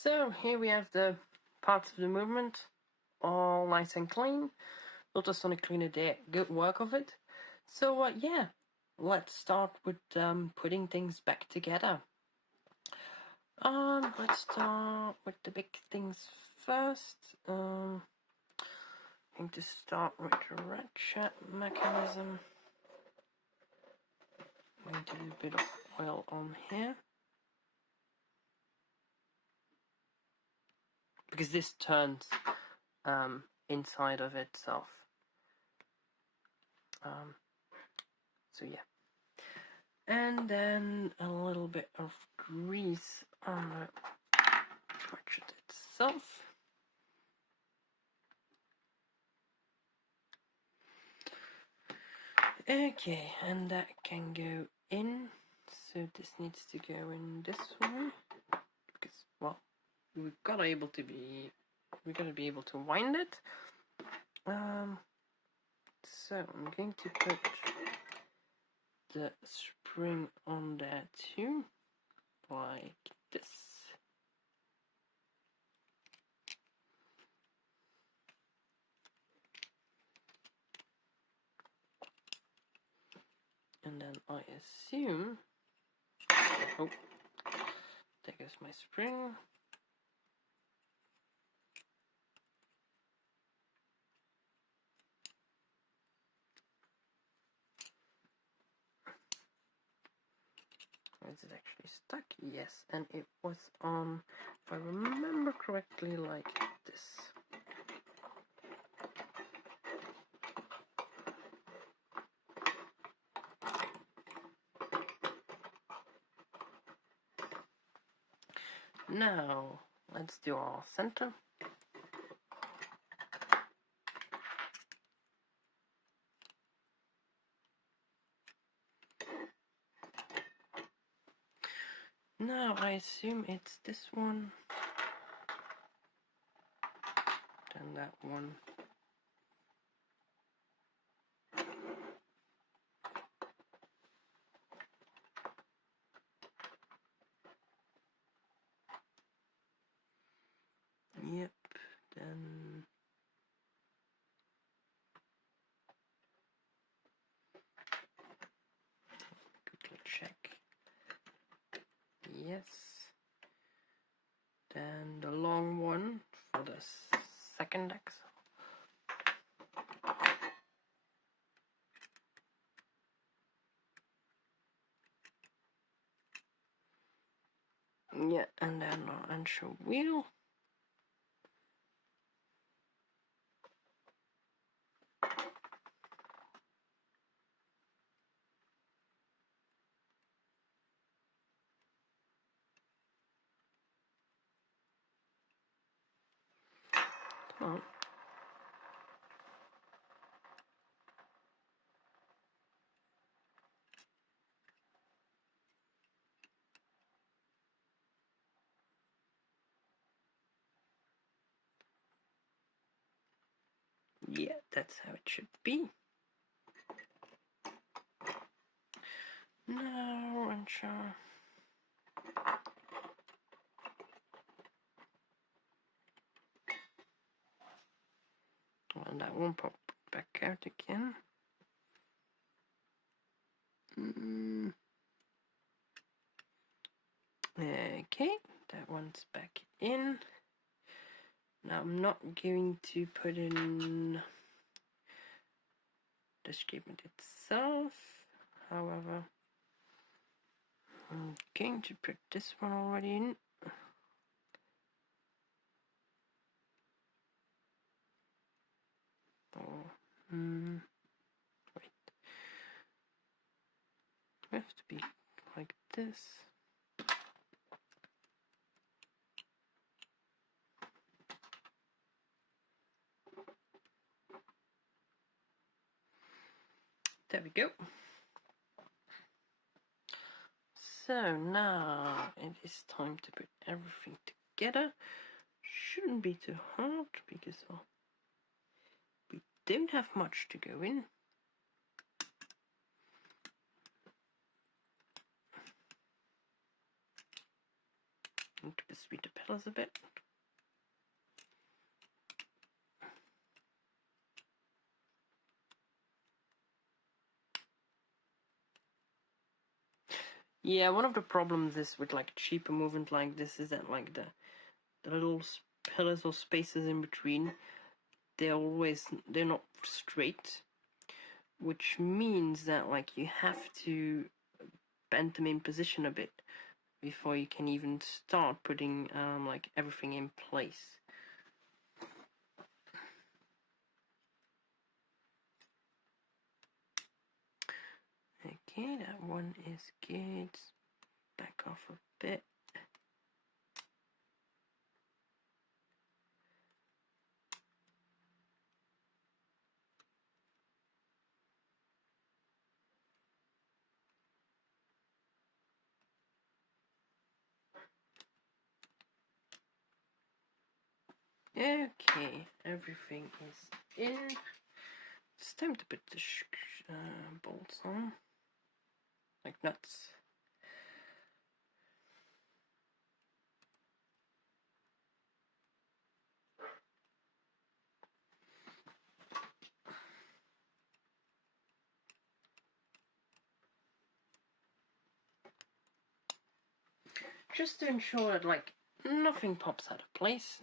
So here we have the parts of the movement, all nice and clean. Ultrasonic cleaner, good work of it. So yeah, let's start with putting things back together. Let's start with the big things first. I'm going to start with the ratchet mechanism. I'm going to do a bit of oil on here, because this turns inside of itself. So yeah. And then a little bit of grease on the ratchet itself. Okay, and that can go in. So this needs to go in this one, because well, we've got to be able to wind it. So I'm going to put the spring on there too, like this. And then I assume, oh, there goes my spring. Is it actually stuck? Yes, and it was on, if I remember correctly, like this. Now, let's do our center. Now, I assume it's this one, then that one. Yep, then quickly check. Yes. Then the long one for the second axle. Yeah, and then our anchor wheel. Oh. Yeah, that's how it should be. Now, anchor. And that won't pop back out again. Okay, that one's back in. Now I'm not going to put in the escapement itself, however, I'm going to put this one already in. Wait. We have to be like this. There we go. So now it is time to put everything together. Shouldn't be too hard because we don't have much to go in. Need to speed the pedals a bit. Yeah, one of the problems is with like cheaper movement like this is that like the little pillars or spaces in between, they're not straight, which means that like you have to bend them in position a bit before you can even start putting like everything in place. Okay, that one is good. Back off a bit. Okay, everything is in. It's time to put the bolts on, like nuts. Just to ensure that like nothing pops out of place.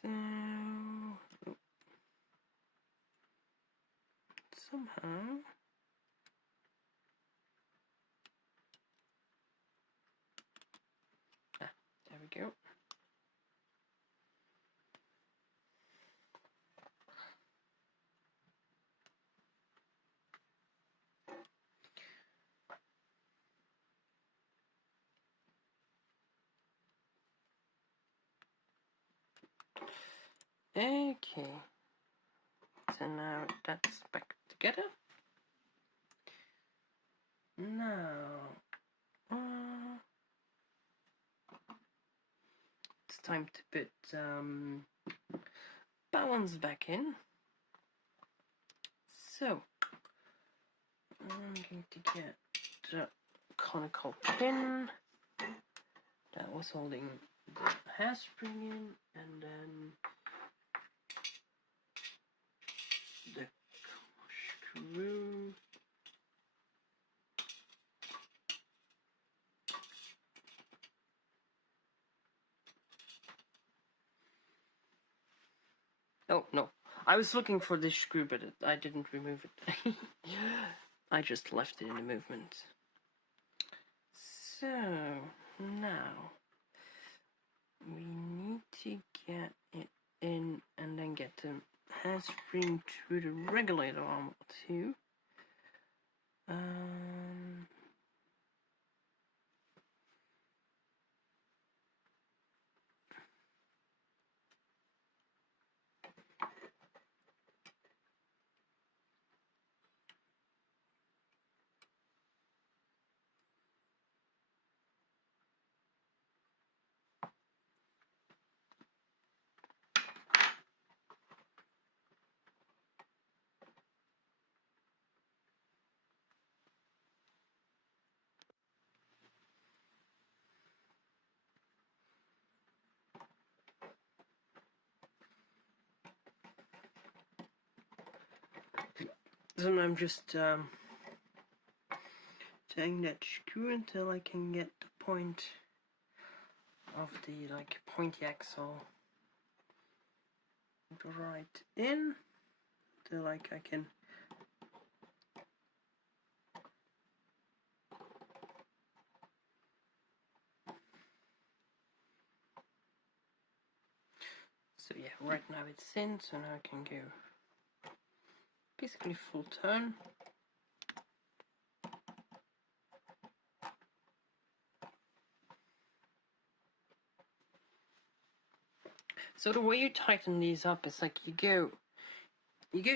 So somehow there we go. Okay, so now that's back together. Now it's time to put balance back in. So I'm going to get the conical pin that was holding the hairspring in, and then the screw. Oh no, I was looking for this screw, but I didn't remove it. I just left it in the movement. So now we need to get it in and then get the hairspring through the regulator arm too. So I'm just taking that screw until I can get the point of the like pointy axle right in, so like I can so yeah, right now it's in, so now I can go basically full turn. So the way you tighten these up is like you go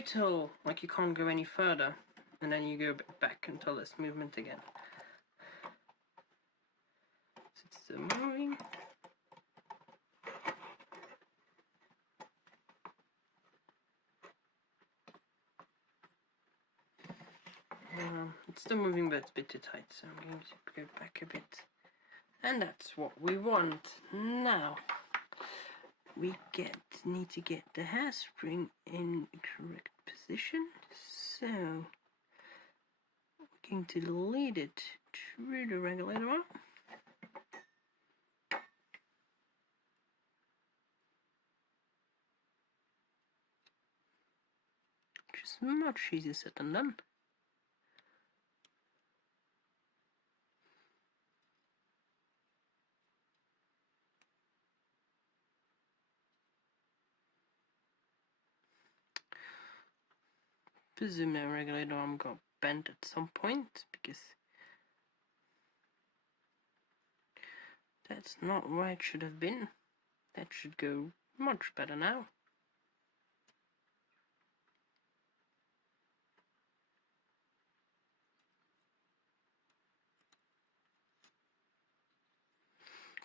till like you can't go any further, and then you go back until there's movement again. So moving. It's still moving, but it's a bit too tight, so I'm going to go back a bit. And that's what we want. Now, we need to get the hairspring in the correct position. So, we're going to lead it through the regulator arm. Which is much easier said than done. Presume the regulator arm got bent at some point, because that's not where it should have been. That should go much better now.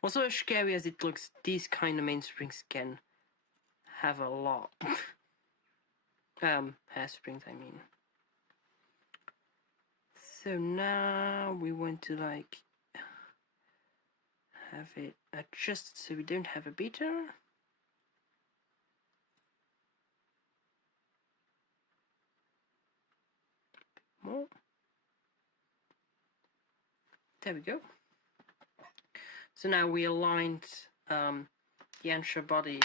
Also, as scary as it looks, these kind of mainsprings can have a lot. Hairsprings, I mean. So now we want to like have it adjusted so we don't have a beater. More. There we go. So now we aligned the anchor body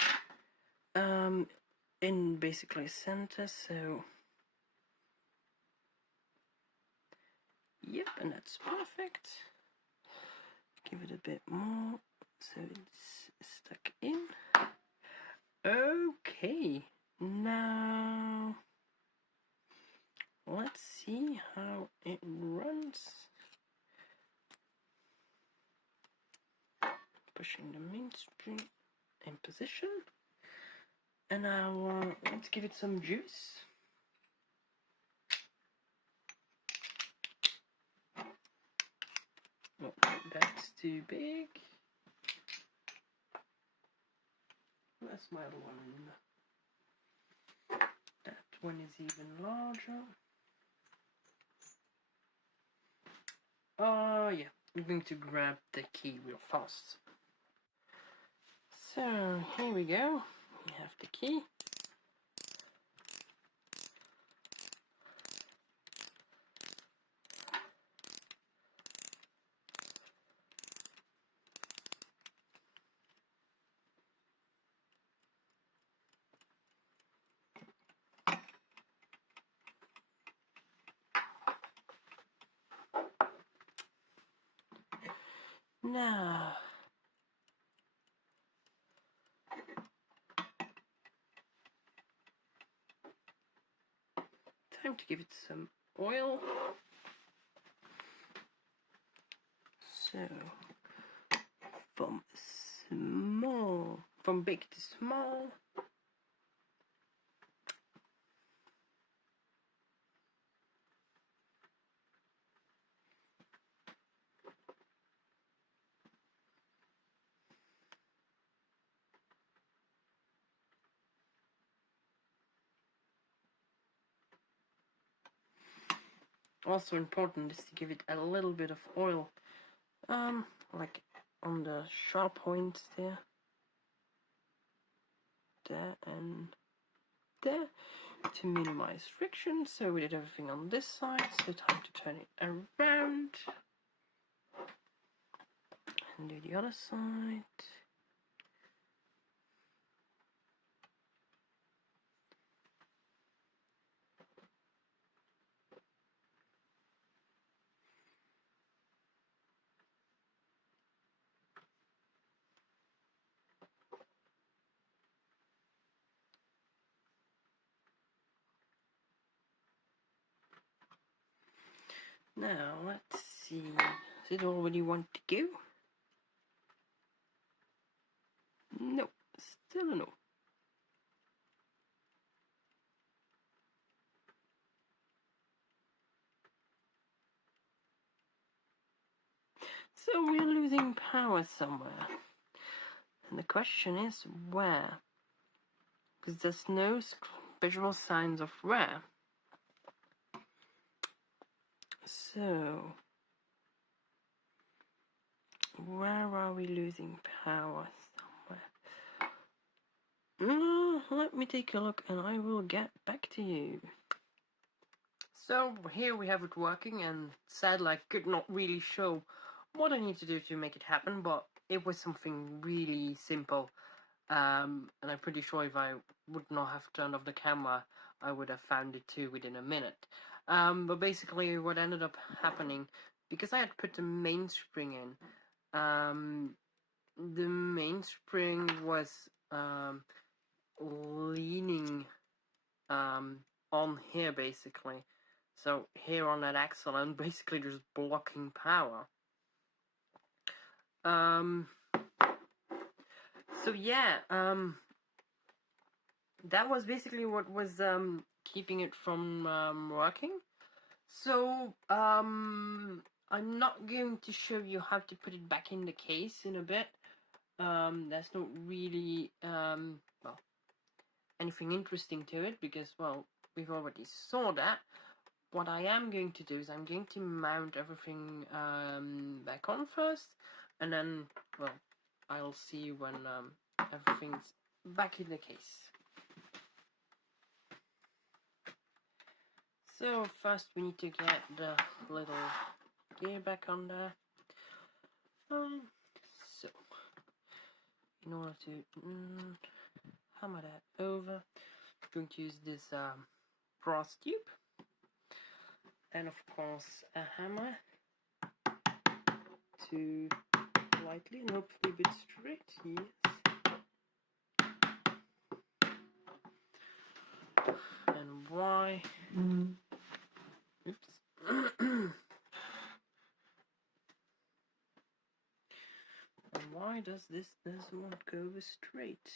in basically center, so yep, and that's perfect. Give it a bit more so it's stuck in. Okay, now let's see how it runs. Pushing the mainspring in position, and now let's give it some juice. Oh, that's too big. Where's my other one? That one is even larger. Oh yeah, I'm going to grab the key real fast. So here we go, we have the key. Now, time to give it some oil. So, from big to small. Also important is to give it a little bit of oil, like on the sharp points there, and there, to minimize friction. So we did everything on this side, so time to turn it around and do the other side. Now, let's see, is it already want to go? No, still a no. So we're losing power. power somewhere. And the question is where? Because there's no visual signs of where. So, where are we losing power somewhere? Let me take a look and I will get back to you. So here we have it working, and sadly I could not really show what I need to do to make it happen, but it was something really simple. And I'm pretty sure if I would not have turned off the camera, I would have found it too within a minute. But basically what ended up happening, because I had put the mainspring in, the mainspring was leaning on here basically. So here on that axle, I'm basically just blocking power. So yeah, that was basically what was keeping it from working. So I'm not going to show you how to put it back in the case in a bit. That's not really well, anything interesting to it, because well, we've already saw that. What I am going to do is I'm going to mount everything back on first, and then, well, I'll see when everything's back in the case. So first we need to get the little gear back on there. So, in order to hammer that over, I'm going to use this brass tube. And of course a hammer to lightly and hopefully a bit straight, yes. And why? Oops. And why does this not go straight?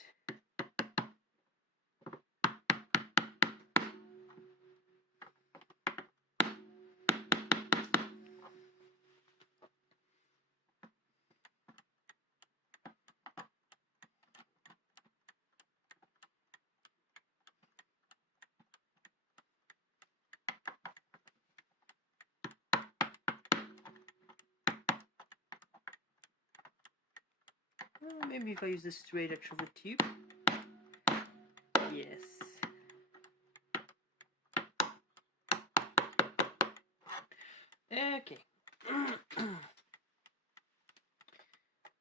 Maybe if I use the straight edge of the tube. Yes. Okay.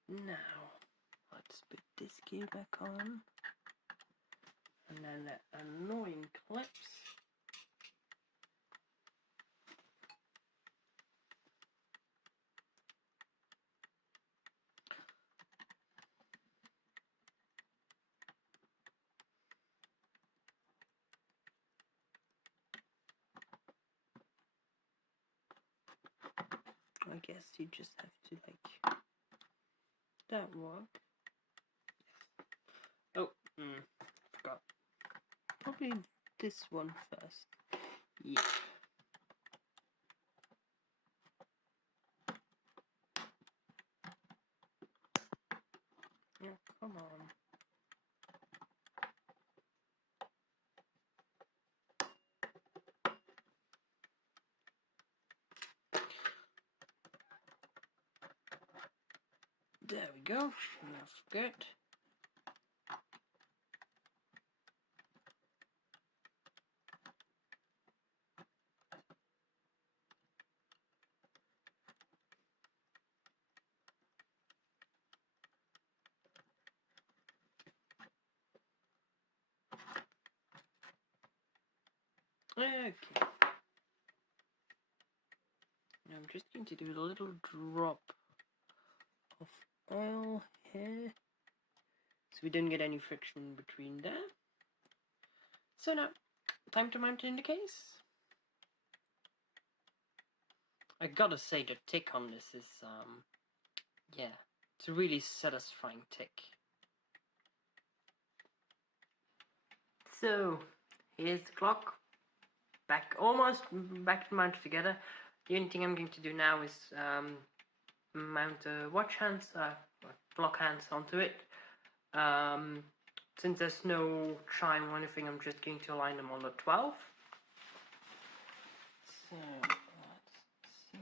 Now, let's put this gear back on. And then that annoying clips. I guess you just have to like that work. Oh, forgot. Probably this one first. Yeah. Yeah, come on. There we go. That's good. Okay. Now I'm just going to do a little drop of oil here, so we don't get any friction between there. So now, time to mount it in the case. I gotta say the tick on this is, yeah, it's a really satisfying tick. So, here's the clock, almost back mounted together. The only thing I'm going to do now is mount the watch hands, block hands onto it. Since there's no chime or anything, I'm just going to align them on the 12. So let's see.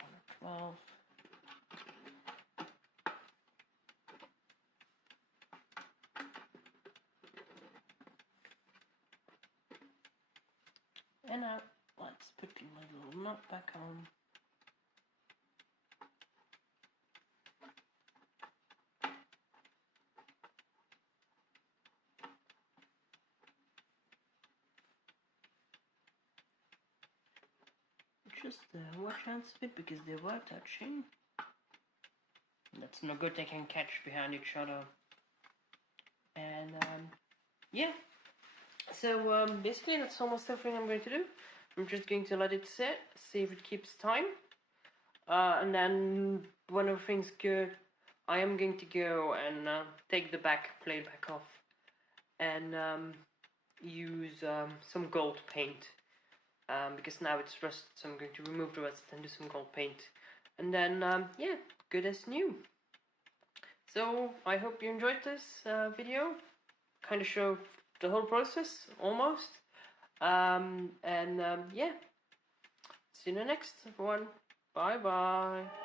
On the 12. And now let's put my little nut back on. Just watch hands a bit because they were touching. That's no good, they can catch behind each other. And yeah. So basically that's almost everything I'm going to do. I'm just going to let it sit, see if it keeps time. And then when everything's good, I am going to go and take the plate back off and use some gold paint. Because now it's rusted, so I'm going to remove the rust and do some gold paint. And then, yeah, good as new. So, I hope you enjoyed this video. Kind of showed the whole process, almost. Yeah, see you in the next one. Bye bye.